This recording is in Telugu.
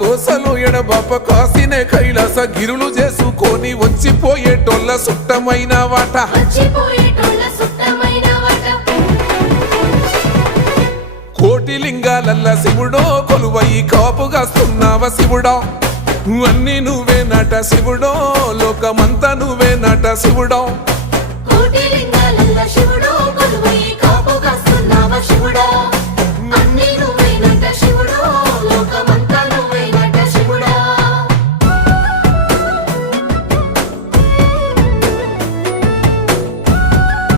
గోసలు ఎడబాప కాసినే కైలాస గిరులు చేసుకొని వచ్చిపోయేటోళ్ళ సుట్టమైన వాట కోటి లింగాలల్ల శివుడో కొలువై కాపుగాస్తున్నావ శివుడా అన్నీ నువ్వే నట శివుడో లోకమంతా నువ్వే నట శివుడో